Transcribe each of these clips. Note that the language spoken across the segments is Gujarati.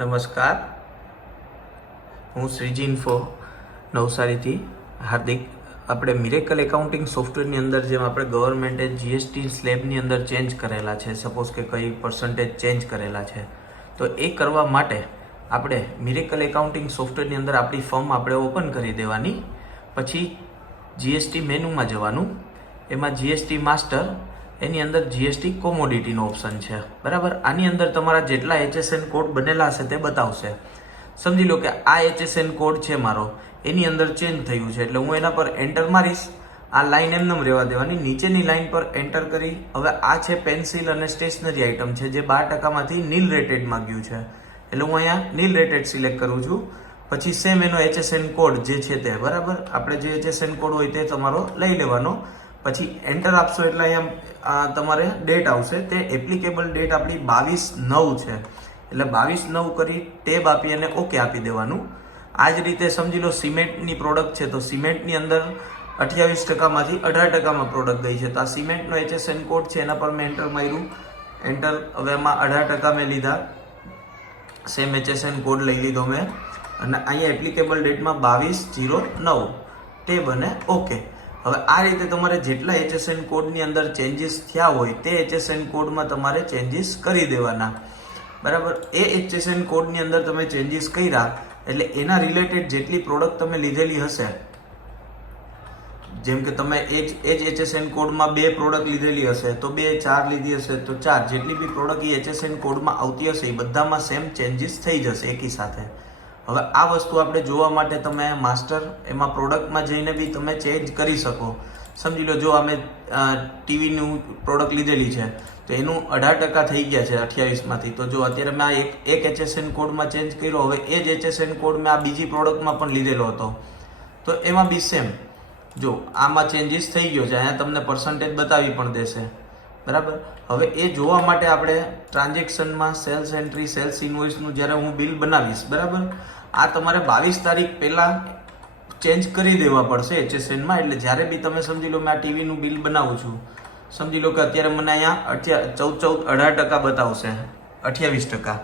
નમસ્કાર, હું શ્રીજી ઇન્ફો નવસારીથી હાર્દિક. આપણે મિરેકલ એકાઉન્ટિંગ સોફ્ટવેરની અંદર જેમ આપણે ગવર્મેન્ટે જીએસટી સ્લેબની અંદર ચેન્જ કરેલા છે, સપોઝ કે કઈ પર્સન્ટેજ ચેન્જ કરેલા છે, તો એ કરવા માટે આપણે મિરેકલ એકાઉન્ટિંગ સોફ્ટવેરની અંદર આપણી ફર્મ આપણે ઓપન કરી દેવાની. પછી જીએસટી મેનુમાં જવાનું, એમાં જીએસટી માસ્ટર, એની અંદર જીએસટી કોમોડિટીનો ઓપ્શન છે. બરાબર, આની અંદર તમારા જેટલા HSN કોડ બનેલા હશે તે બતાવશે. સમજી લો કે આ HSN કોડ છે મારો, એની અંદર ચેન્જ થયું છે, એટલે હું એના પર એન્ટર મારીશ. આ લાઈન એમનેમ રહેવા દેવાની, નીચેની લાઈન પર એન્ટર કરી. હવે આ છે પેન્સિલ અને સ્ટેશનરી આઇટમ છે, જે 12%માંથી નીલ રેટેડમાં ગયું છે, એટલે હું અહીંયા નીલ રેટેડ સિલેક્ટ કરું છું. પછી સેમ એનો HSN કોડ જે છે તે, બરાબર, આપણે જે HSN કોડ હોય તે તમારો લઈ લેવાનો. પછી એન્ટર આપશો એટલે અહીંયા તમારે ડેટ આવશે, તે એપ્લિકેબલ ડેટ આપણી 22/9 છે, એટલે 22/9 કરી ટેબ આપી અને ઓકે આપી દેવાનું. આ જ રીતે સમજી લો સિમેન્ટની પ્રોડક્ટ છે, તો સિમેન્ટની અંદર 28%માંથી 18%માં પ્રોડક્ટ ગઈ છે, તો આ સિમેન્ટનો HSN કોડ છે, એના પર મેં એન્ટર માર્યું. એન્ટર, હવે એમાં 18% મેં લીધા, સેમ HSN કોડ લઈ લીધો મેં, અને અહીંયા એપ્લિકેબલ ડેટમાં 22/09 ટેબ અને ઓકે. હવે આ રીતે તમારે જેટલા HSN કોડની અંદર ચેન્જીસ થયા હોય તે HSN કોડમાં તમારે ચેન્જીસ કરી દેવાના. બરાબર, એ HSN કોડની અંદર તમે ચેન્જીસ કર્યા એટલે એના રિલેટેડ જેટલી પ્રોડક્ટ તમે લીધેલી હશે, જેમ કે તમે એ જ HSN કોડમાં 2 પ્રોડક્ટ લીધેલી હશે તો 2, 4 લીધી હશે તો 4, જેટલી બી પ્રોડક્ટ એ HSN કોડમાં આવતી હશે એ બધામાં સેમ ચેન્જીસ થઈ જશે એકી સાથે. હવે આ વસ્તુ આપણે જોવા માટે તમે માસ્ટર એમાં પ્રોડક્ટમાં જઈને બી તમે ચેન્જ કરી શકો. સમજી લો, જો અમે ટીવીનું પ્રોડક્ટ લીધેલી છે તો એનું 18% થઈ ગયા છે 28માંથી, તો જો અત્યારે મેં આ એક HSN કોડમાં ચેન્જ કર્યો, હવે એ જ HSN કોડ મેં આ બીજી પ્રોડક્ટમાં પણ લીધેલો હતો, તો એમાં બી સેમ જો આમાં ચેન્જીસ થઈ ગયો છે, અહીંયા તમને પર્સન્ટેજ બતાવી પણ દેશે. બરાબર, હવે એ જોવા માટે આપણે ટ્રાન્ઝેક્શનમાં સેલ્સ એન્ટ્રી, સેલ્સ ઇન્વોઇસનું જ્યારે હું બિલ બનાવીશ, બરાબર, આ તમારે 22 તારીખ પહેલાં ચેન્જ કરી દેવા પડશે HSNમાં. એટલે જ્યારે બી તમે સમજી લો મેં આ ટીવીનું બિલ બનાવું છું, સમજી લો કે અત્યારે મને અહીંયા 18% બતાવશે, 28%.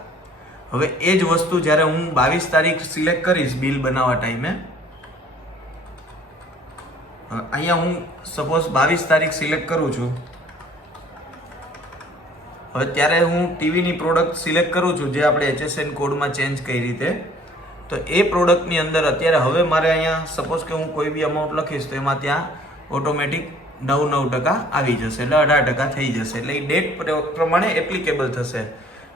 હવે એ જ વસ્તુ જ્યારે હું 22 તારીખ સિલેક્ટ કરીશ બિલ બનાવવા ટાઈમે, અહીંયા હું સપોઝ 22 તારીખ સિલેક્ટ કરું છું, હવે ત્યારે હું ટીવીની પ્રોડક્ટ સિલેક્ટ કરું છું જે આપણે HSN કોડમાં ચેન્જ કઈ રીતે, તો એ પ્રોડક્ટની અંદર અત્યારે હવે મારે અહીંયા સપોઝ કે હું કોઈ બી અમાઉન્ટ લખીશ તો એમાં ત્યાં ઓટોમેટિક 9% આવી જશે, એટલે 18% થઈ જશે, એટલે એ ડેટ પ્રમાણે એપ્લિકેબલ થશે.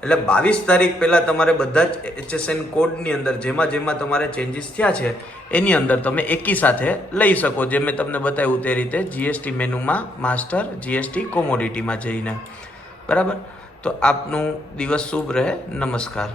એટલે 22 તારીખ પહેલાં તમારે બધા જ HSN કોડની અંદર જેમાં તમારે ચેન્જીસ થયા છે એની અંદર તમે એકી સાથે લઈ શકો, જે મેં તમને બતાવ્યું તે રીતે જીએસટી મેનુમાં માસ્ટર, જીએસટી કોમોડિટીમાં જઈને. બરાબર, તો આપનું દિવસ શુભ રહે. નમસ્કાર.